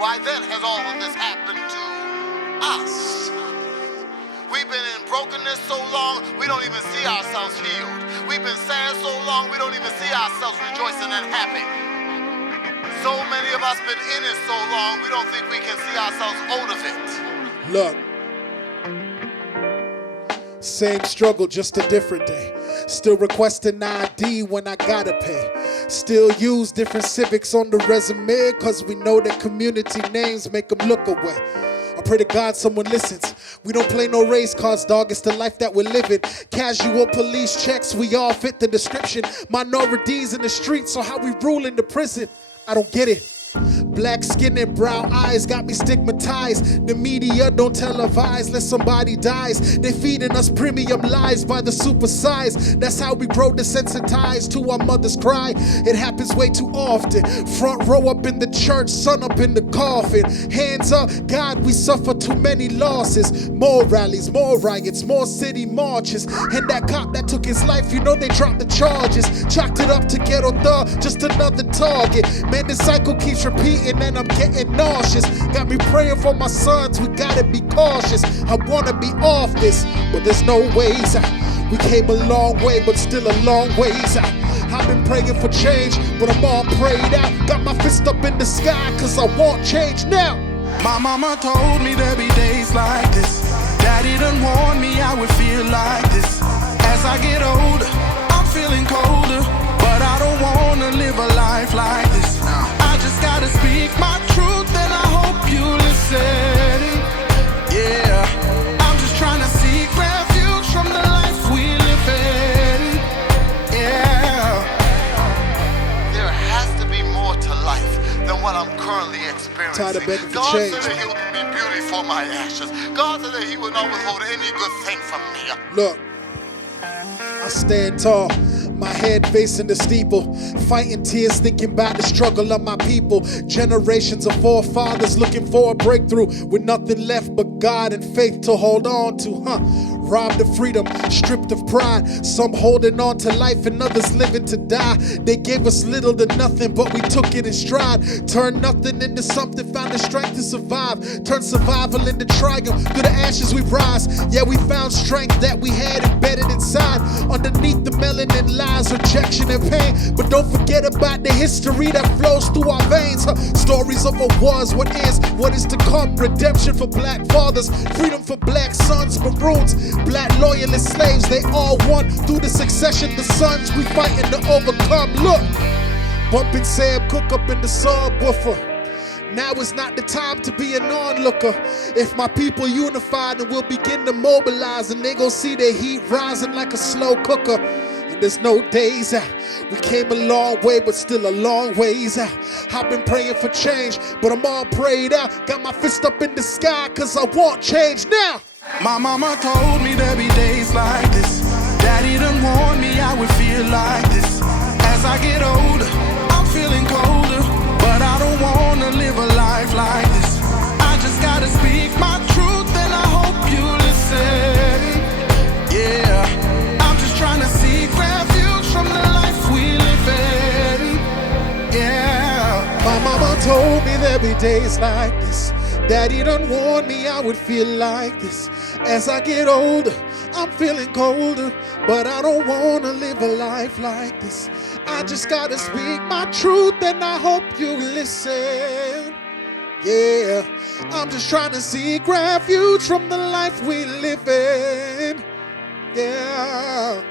Why then has all of this happened to us? We've been in brokenness so long, we don't even see ourselves healed. We've been sad so long, we don't even see ourselves rejoicing and happy. So many of us been in it so long, we don't think we can see ourselves out of it. Look, same struggle, just a different day. Still requesting ID when I gotta pay. Still use different civics on the resume, cause we know that community names make them look away. I pray to God someone listens. We don't play no race cards, dog. It's the life that we're living. Casual police checks, we all fit the description. Minorities in the streets, so how we rule in the prison? I don't get it. Black skin and brown eyes got me stigmatized. The media don't televise unless somebody dies. They feeding us premium lies by the supersize. That's how we grow desensitized to our mother's cry. It happens way too often. Front row up in the church, sun up in the coffin. Hands up, God, we suffer too many losses. More rallies, more riots, more city marches. And that cop that took his life, you know they dropped the charges. Chalked it up to ghetto thug, just another target. Man, the cycle keeps repeating and I'm getting nauseous. Got me praying for my sons, we gotta be cautious. I wanna be off this, but there's no ways out. We came a long way, but still a long ways out. I've been praying for change, but I'm all prayed out. Got my fist up in the sky, cause I want change now. My mama told me there'd be days like this. Daddy done warned me I would feel like this. As I get older, I'm feeling colder, but I don't wanna live a life like this. I just gotta speak my truth and I hope you listen. Yeah, I'm just trying to seek refuge from the life we live in. Yeah. There has to be more to life than what I'm currently experiencing. Tired of begging for God change. said that He would give me beauty for my ashes. God said that He would not withhold any good thing from me. Look, I stand tall, my head facing the steeple, fighting tears, thinking about the struggle of my people. Generations of forefathers looking for a breakthrough with nothing left but God and faith to hold on to, Robbed of freedom, stripped of pride. Some holding on to life and others living to die. They gave us little to nothing, but we took it in stride. Turned nothing into something, found the strength to survive. Turned survival into triumph, through the ashes we rise. Yeah, we found strength that we had embedded inside. Underneath the melanin lies rejection and pain. But don't forget about the history that flows through our veins. Stories of what was, what is, what is to come. Redemption for black fathers, freedom for black sons, maroons. Black loyalist slaves, they all won through the succession. The sons we fighting to overcome. Look, bumping Sam Cooke up in the subwoofer. Now is not the time to be an onlooker. If my people unified, then we'll begin to mobilize, and they gon' see the heat rising like a slow cooker. And there's no days out. We came a long way, but still a long ways out. I've been praying for change, but I'm all prayed out. Got my fist up in the sky, cause I want change now. My mama told me there'd be days like this. Daddy done warned me I would feel like this. As I get older, I'm feeling colder, but I don't wanna live a life like this. I just gotta speak my truth and I hope you listen. Yeah, I'm just trying to seek refuge from the life we live in. Yeah. My mama told me there'd be days like this. Daddy done warned me I would feel like this. As I get older, I'm feeling colder, but I don't wanna live a life like this. I just gotta speak my truth and I hope you listen. Yeah, I'm just trying to seek refuge from the life we live in. Yeah.